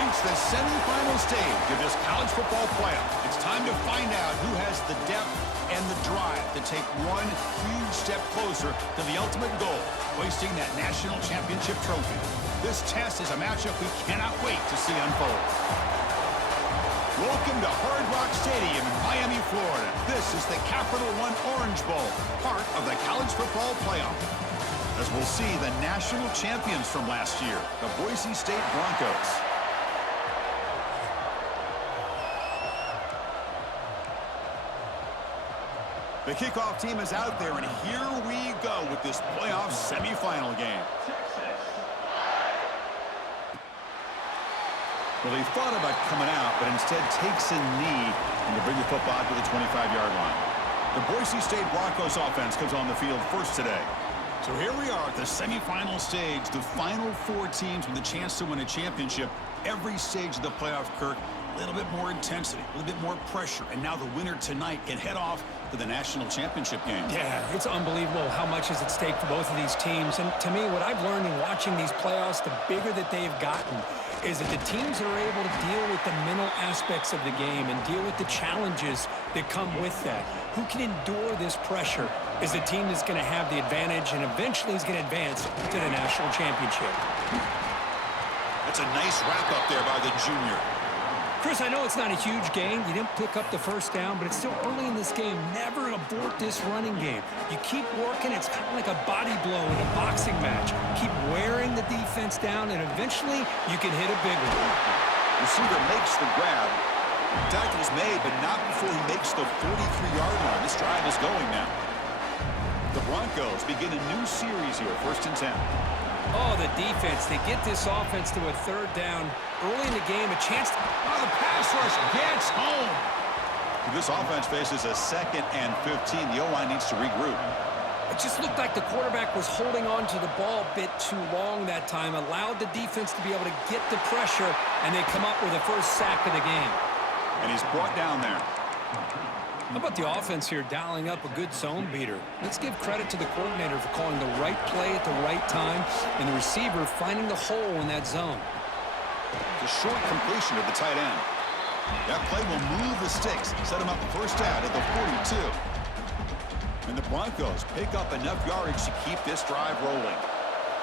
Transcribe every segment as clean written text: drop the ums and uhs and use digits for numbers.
reached the semifinal stage of this college football playoff. It's time to find out who has the depth and the drive to take one huge step closer to the ultimate goal, hoisting that national championship trophy. This test is a matchup we cannot wait to see unfold. Welcome to Hard Rock Stadium in Miami, Florida. This is the Capital One Orange Bowl, part of the college football playoff. As we'll see the national champions from last year, the Boise State Broncos. The kickoff team is out there, and here we go with this playoff semifinal game. Well, he thought about coming out, but instead takes a knee and to bring the football to the 25-yard line. The Boise State Broncos offense comes on the field first today. So here we are at the semifinal stage, the final four teams with a chance to win a championship. Every stage of the playoff, Kirk, a little bit more intensity, a little bit more pressure, and now the winner tonight can head off to the national championship game. Yeah, it's unbelievable how much is at stake for both of these teams. And to me, what I've learned in watching these playoffs, the bigger that they've gotten, is that the teams that are able to deal with the mental aspects of the game and deal with the challenges that come with that, who can endure this pressure, is the team that's going to have the advantage and eventually is going to advance to the national championship. That's a nice wrap-up there by the junior. Chris, I know it's not a huge game. You didn't pick up the first down, but it's still early in this game. Never abort this running game. You keep working. It's kind of like a body blow in a boxing match. Keep wearing the defense down, and eventually you can hit a big one. Receiver makes the grab. Tackle's made, but not before he makes the 43-yard line. This drive is going now. The Broncos begin a new series here, 1st and 10. Oh, the defense. They get this offense to a third down early in the game. A chance to... Oh, the pass rush gets home. This offense faces a 2nd and 15. The O-line needs to regroup. It just looked like the quarterback was holding on to the ball a bit too long that time. Allowed the defense to be able to get the pressure, and they come up with the first sack of the game. And he's brought down there. How about the offense here dialing up a good zone beater? Let's give credit to the coordinator for calling the right play at the right time and the receiver finding the hole in that zone. The short completion of the tight end. That play will move the sticks, set him up first down at the 42. And the Broncos pick up enough yardage to keep this drive rolling.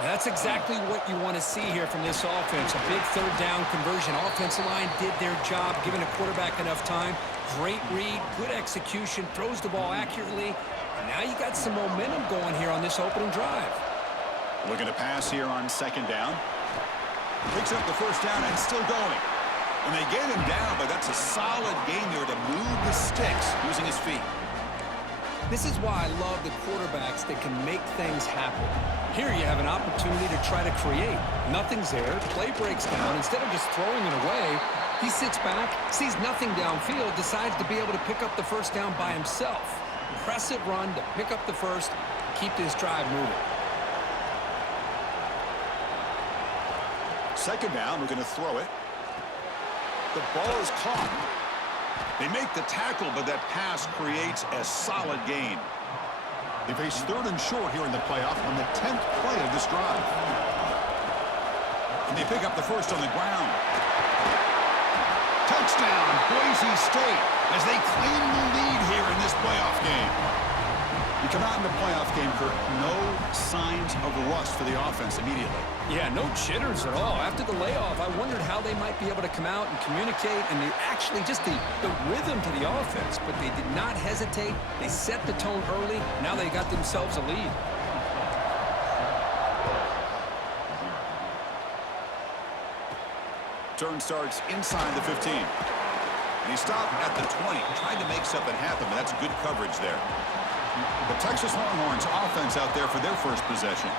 That's exactly what you want to see here from this offense. A big third down conversion. Offensive line did their job, giving the quarterback enough time. Great read, good execution, throws the ball accurately. And now you got some momentum going here on this opening drive. Looking to pass here on 2nd down. Picks up the first down and still going. And they get him down, but that's a solid gain there to move the sticks using his feet. This is why I love the quarterbacks that can make things happen. Here you have an opportunity to try to create. Nothing's there. Play breaks down. Instead of just throwing it away, he sits back, sees nothing downfield, decides to be able to pick up the first down by himself. Impressive run to pick up the first, keep this drive moving. 2nd down, we're going to throw it. The ball is caught. They make the tackle, but that pass creates a solid gain. They face 3rd and short here in the playoff on the 10th play of this drive. And they pick up the first on the ground. Touchdown, Boise State, as they claim the lead here in this playoff game. You come out in the playoff game, Kirk, no signs of rust for the offense immediately. Yeah, no jitters at all. After the layoff, I wondered how they might be able to come out and communicate, and they actually just the rhythm to the offense, but they did not hesitate. They set the tone early. Now they got themselves a lead. Turn starts inside the 15. And he stopped at the 20. Tried to make something happen, but that's good coverage there. The Texas Longhorns offense out there for their first possession.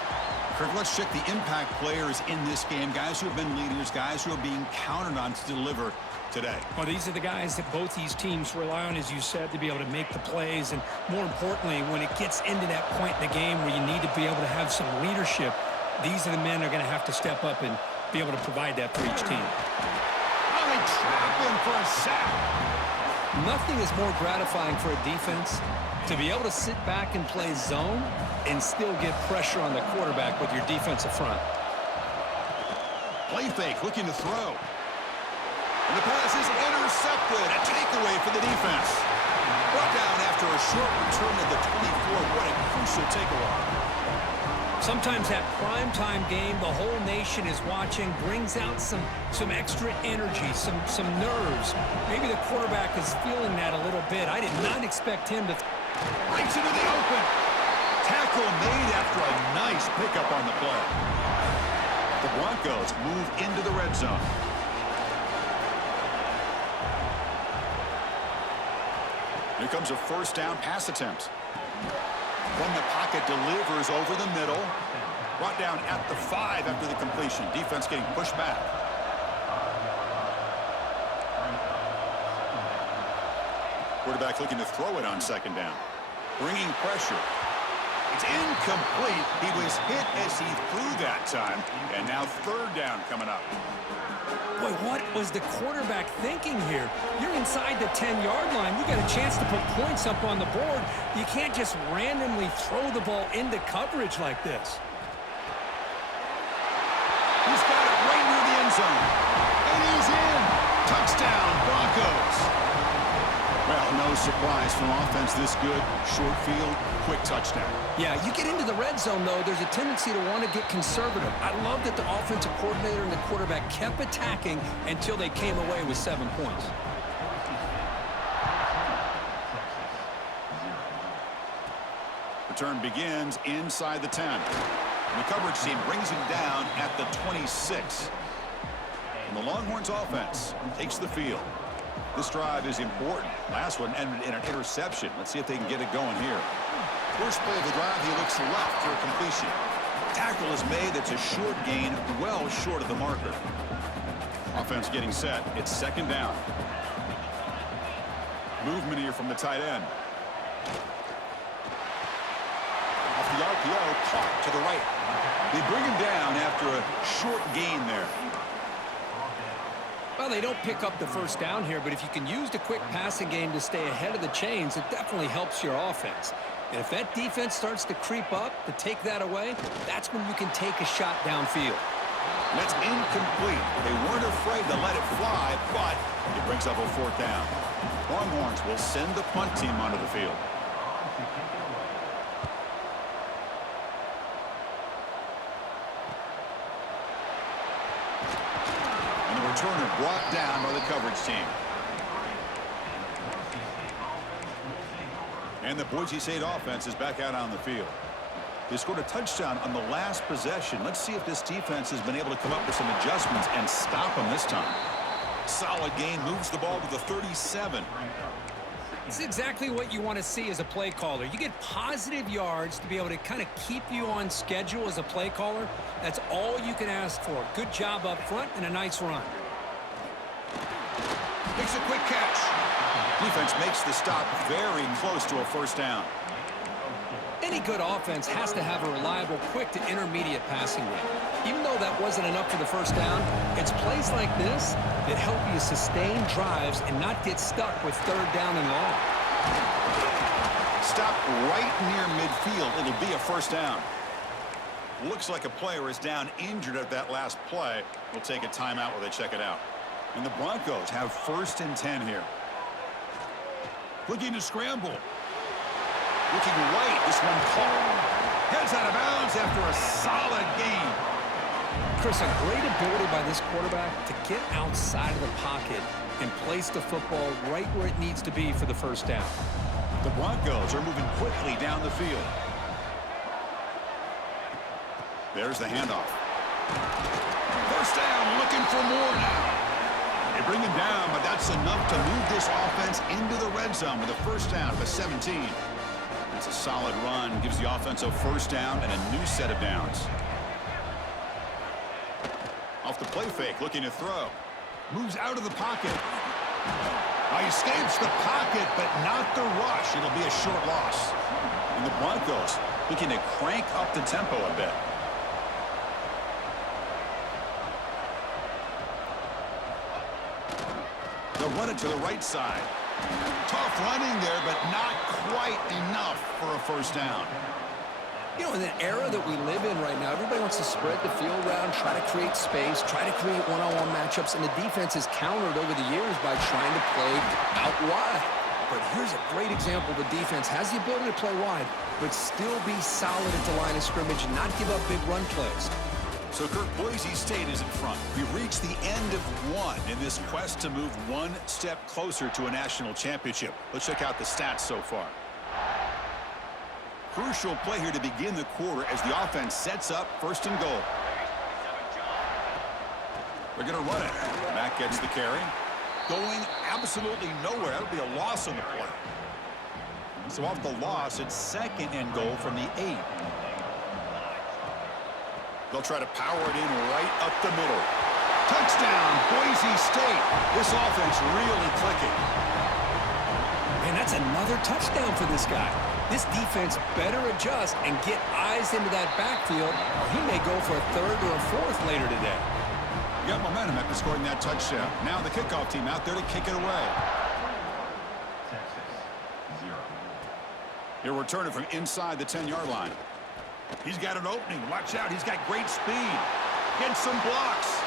Kirk, let's check the impact players in this game. Guys who have been leaders, guys who are being counted on to deliver today. Well, these are the guys that both these teams rely on, as you said, to be able to make the plays. And more importantly, when it gets into that point in the game where you need to be able to have some leadership, these are the men that are going to have to step up and be able to provide that for each team. Oh, they trap him for a sack. Nothing is more gratifying for a defense to be able to sit back and play zone and still get pressure on the quarterback with your defensive front. Play fake, looking to throw. And the pass is intercepted. A takeaway for the defense. Brought down after a short return at the 24. What a crucial takeaway. Sometimes that primetime game, the whole nation is watching, brings out some extra energy, some nerves. Maybe the quarterback is feeling that a little bit. I did not expect him to... Breaks into the open. Tackle made after a nice pickup on the play. The Broncos move into the red zone. Here comes a first down pass attempt. From the pocket, delivers over the middle. Brought down at the 5 after the completion. Defense getting pushed back. Quarterback looking to throw it on second down. Bringing pressure. It's incomplete. He was hit as he threw that time. And now third down coming up. Boy, what was the quarterback thinking here? You're inside the 10-yard line. You got a chance to put points up on the board. You can't just randomly throw the ball into coverage like this. He's got it right near the end zone. And he's in. Touchdown, Broncos. Well, no surprise from offense this good. Short field, quick touchdown. Yeah, you get into the red zone, though, there's a tendency to want to get conservative. I love that the offensive coordinator and the quarterback kept attacking until they came away with 7 points. Return begins inside the 10. And the coverage team brings him down at the 26. And the Longhorns offense takes the field. This drive is important. Last one ended in an interception. Let's see if they can get it going here. First play of the drive, he looks left for a completion. Tackle is made. That's a short gain, well short of the marker. Offense getting set. It's second down. Movement here from the tight end. Off the RPO, caught to the right. They bring him down after a short gain there. Well, they don't pick up the first down here, but if you can use the quick passing game to stay ahead of the chains, it definitely helps your offense. And if that defense starts to creep up to take that away, that's when you can take a shot downfield. That's incomplete. They weren't afraid to let it fly, but it brings up a fourth down. Longhorns will send the punt team onto the field. And the returner brought down by the coverage team. And the Boise State offense is back out on the field. They scored a touchdown on the last possession. Let's see if this defense has been able to come up with some adjustments and stop them this time. Solid gain, moves the ball to the 37. It's exactly what you want to see as a play caller. You get positive yards to be able to kind of keep you on schedule as a play caller. That's all you can ask for. Good job up front and a nice run. Makes a quick catch. Defense makes the stop very close to a first down. Any good offense has to have a reliable, quick to intermediate passing game. Even though that wasn't enough for the first down, it's plays like this that help you sustain drives and not get stuck with third down and long. Stop right near midfield. It'll be a first down. Looks like a player is down injured at that last play. We'll take a timeout while they check it out. And the Broncos have first and 10 here. Looking to scramble. Looking right. This one caught. Heads out of bounds after a solid gain. Chris, a great ability by this quarterback to get outside of the pocket and place the football right where it needs to be for the first down. The Broncos are moving quickly down the field. There's the handoff. First down, looking for more now. They bring him down, but that's enough to move this offense into the red zone with a first down at the 17. That's a solid run. Gives the offense a first down and a new set of downs. Off the play fake, looking to throw. Moves out of the pocket. He escapes the pocket, but not the rush. It'll be a short loss. And the Broncos looking to crank up the tempo a bit. They'll run it to the right side. Tough running there, but not quite enough for a first down. You know, in the era that we live in right now, everybody wants to spread the field around, try to create space, try to create one-on-one matchups, and the defense is countered over the years by trying to play out wide. But here's a great example. The defense has the ability to play wide, but still be solid at the line of scrimmage and not give up big run plays. So, Kirk, Boise State is in front. We reached the end of one in this quest to move one step closer to a national championship. Let's check out the stats so far. Crucial play here to begin the quarter as the offense sets up first and goal. They're going to run it. Mack gets the carry. Going absolutely nowhere. That'll be a loss on the play. So off the loss, it's second and goal from the 8. They'll try to power it in right up the middle. Touchdown, Boise State. This offense really clicking. Man, that's another touchdown for this guy. This defense better adjust and get eyes into that backfield, or he may go for a third or a fourth later today. You got momentum after scoring that touchdown. Now the kickoff team out there to kick it away. He'll return it from inside the 10-yard line. He's got an opening. Watch out. He's got great speed. Gets some blocks.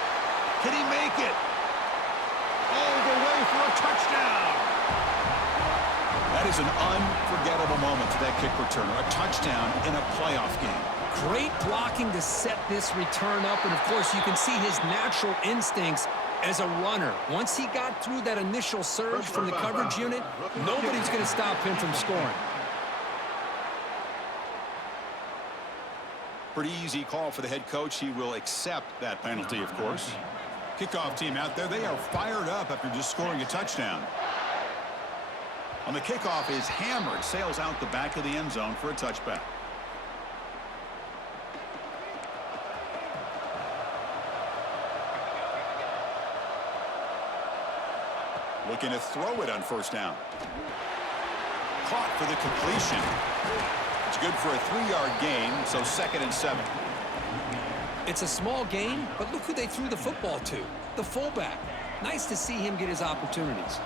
Can he make it? All the way for a touchdown. That is an unforgettable moment for that kick returner. A touchdown in a playoff game. Great blocking to set this return up, and of course you can see his natural instincts as a runner. Once he got through that initial surge from the coverage unit, nobody's going to stop him from scoring. Pretty easy call for the head coach. He will accept that penalty, of course. Kickoff team out there, they are fired up after just scoring a touchdown. On the kickoff is hammered, sails out the back of the end zone for a touchback. Looking to throw it on first down. Caught for the completion. It's good for a 3-yard gain, so 2nd and 7. It's a small gain, but look who they threw the football to. The fullback. Nice to see him get his opportunities.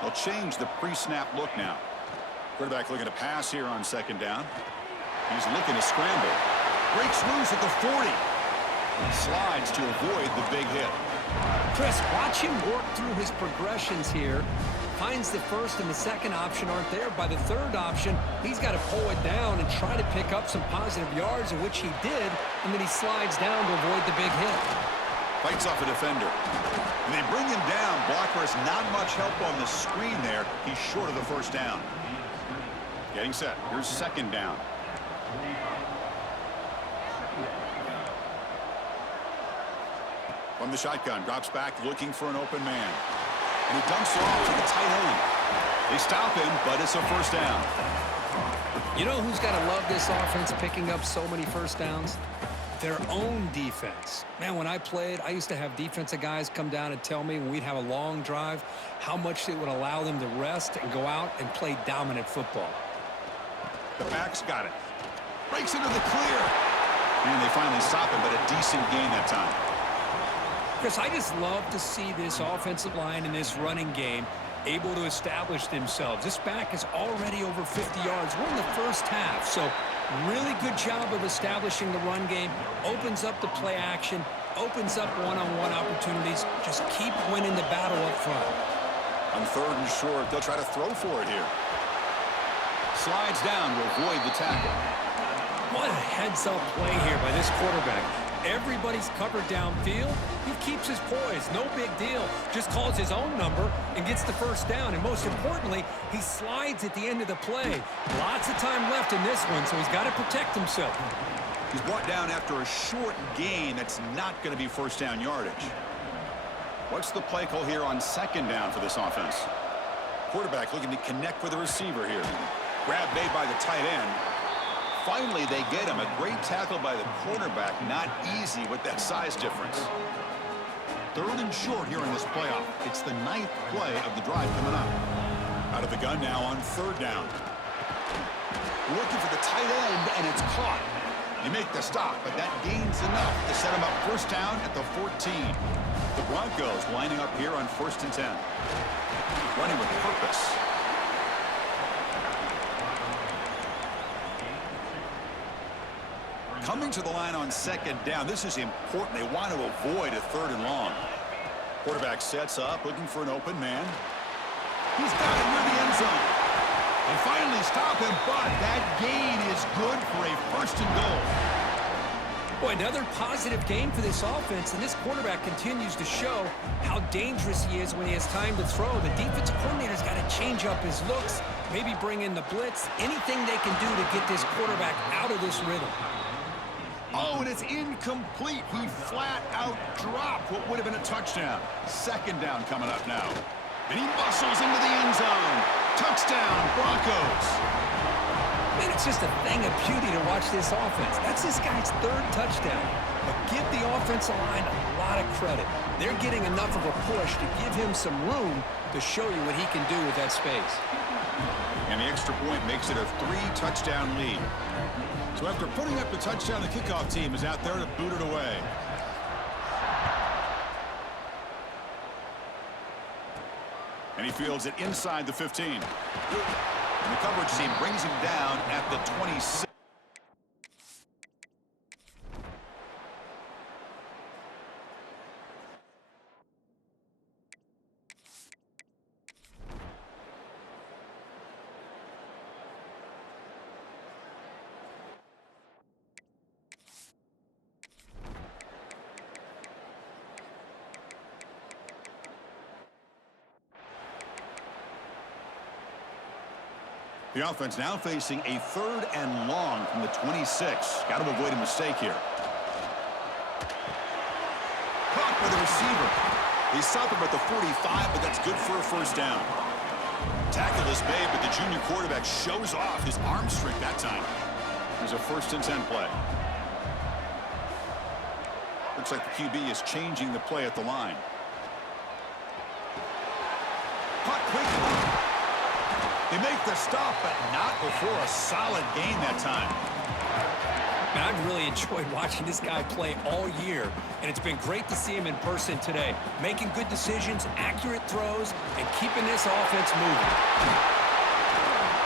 They'll change the pre-snap look now. Quarterback looking to pass here on 2nd down. He's looking to scramble. Breaks loose at the 40. Slides to avoid the big hit. Chris, watch him work through his progressions here. Finds the first and the second option aren't there. By the third option, he's got to pull it down and try to pick up some positive yards, of which he did, and then he slides down to avoid the big hit. Fights off a defender. And they bring him down. Blocker has not much help on the screen there. He's short of the first down. Getting set. Here's 2nd down. From the shotgun, drops back looking for an open man. And he dumps it off to the tight end. They stop him, but it's a first down. You know who's got to love this offense picking up so many first downs? Their own defense. Man, when I played, I used to have defensive guys come down and tell me when we'd have a long drive how much it would allow them to rest and go out and play dominant football. The back's got it. Breaks into the clear. And they finally stop him, but a decent gain that time. Chris, I just love to see this offensive line and this running game able to establish themselves. This back is already over 50 yards. We're in the first half, so really good job of establishing the run game. Opens up the play action, opens up one-on-one opportunities. Just keep winning the battle up front. On 3rd and short, they'll try to throw for it here. Slides down to avoid the tackle. What a heads-up play here by this quarterback. Everybody's covered downfield. He keeps his poise. No big deal. Just calls his own number and gets the first down. And most importantly, he slides at the end of the play. Lots of time left in this one, so he's got to protect himself. He's brought down after a short gain that's not going to be first down yardage. What's the play call here on 2nd down for this offense? Quarterback looking to connect with the receiver here. Grab made by the tight end. Finally, they get him. A great tackle by the quarterback. Not easy with that size difference. 3rd and short here in this playoff. It's the 9th play of the drive coming up. Out of the gun now on 3rd down. Looking for the tight end, and it's caught. You make the stop, but that gains enough to set him up first down at the 14. The Broncos lining up here on 1st and 10. Running with purpose. Coming to the line on second down. This is important. They want to avoid a 3rd and long. Quarterback sets up, looking for an open man. He's got it near the end zone. They finally stop him, but that gain is good for a 1st and goal. Boy, another positive game for this offense, and this quarterback continues to show how dangerous he is when he has time to throw. The defensive coordinator's got to change up his looks, maybe bring in the blitz, anything they can do to get this quarterback out of this rhythm. Oh, and it's incomplete. He flat out dropped what would have been a touchdown. 2nd down coming up now. And he muscles into the end zone. Touchdown, Broncos. Man, it's just a thing of beauty to watch this offense. That's this guy's 3rd touchdown. But give the offensive line a lot of credit. They're getting enough of a push to give him some room to show you what he can do with that space. And the extra point makes it a 3-touchdown lead. So after putting up the touchdown, the kickoff team is out there to boot it away. And he fields it inside the 15. And the coverage team brings him down at the 26. The offense now facing a 3rd and long from the 26. Got to avoid a mistake here. Caught by the receiver. They stop him at the 45, but that's good for a 1st down. Tackle is made, but the junior quarterback shows off his arm strength that time. There's a 1st and 10 play. Looks like the QB is changing the play at the line. Caught quickly. They make the stop, but not before a solid gain that time. Now, I've really enjoyed watching this guy play all year, and it's been great to see him in person today, making good decisions, accurate throws, and keeping this offense moving.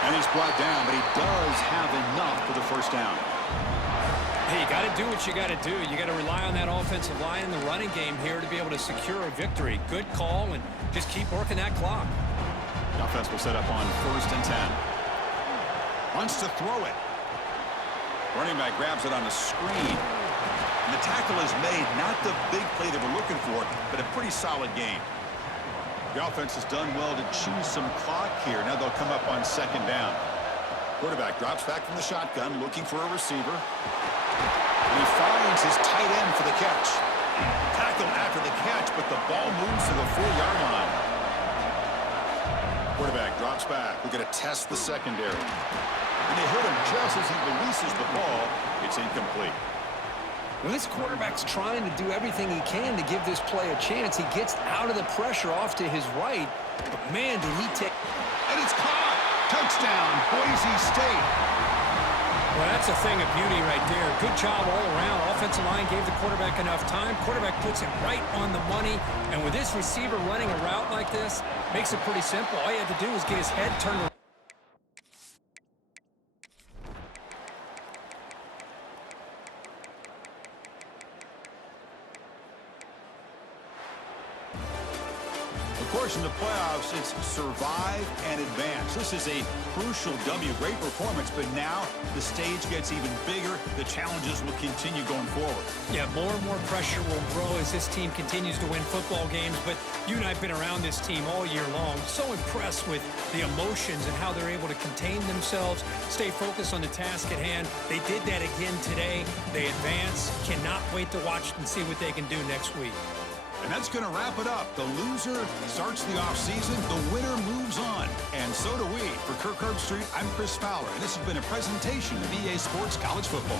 And he's brought down, but he does have enough for the 1st down. Hey, you got to do what you got to do. You got to rely on that offensive line in the running game here to be able to secure a victory. Good call, and just keep working that clock. The offense will set up on 1st and 10. Wants to throw it. Running back grabs it on the screen. And the tackle is made. Not the big play they were looking for, but a pretty solid game. The offense has done well to choose some clock here. Now they'll come up on 2nd down. Quarterback drops back from the shotgun, looking for a receiver. And he finds his tight end for the catch. Tackled after the catch, but the ball moves to the 4-yard line. Quarterback drops back. We're going to test the secondary. And they hit him just as he releases the ball. It's incomplete. Well, this quarterback's trying to do everything he can to give this play a chance. He gets out of the pressure off to his right. But, man, did he take... And it's caught! Touchdown, Boise State. Well, that's a thing of beauty right there. Good job all around. Offensive line gave the quarterback enough time. Quarterback puts it right on the money. And with this receiver running a route like this, makes it pretty simple. All you had to do was get his head turned around. Of course, in the playoffs, it's survive and advance. This is a crucial W. Great performance, but now the stage gets even bigger. The challenges will continue going forward. Yeah, more and more pressure will grow as this team continues to win football games, but you and I have been around this team all year long. So impressed with the emotions and how they're able to contain themselves, stay focused on the task at hand. They did that again today. They advance. Cannot wait to watch and see what they can do next week. And that's going to wrap it up. The loser starts the offseason. The winner moves on. And so do we. For Kirk Herbstreit, I'm Chris Fowler, and this has been a presentation of EA Sports College Football.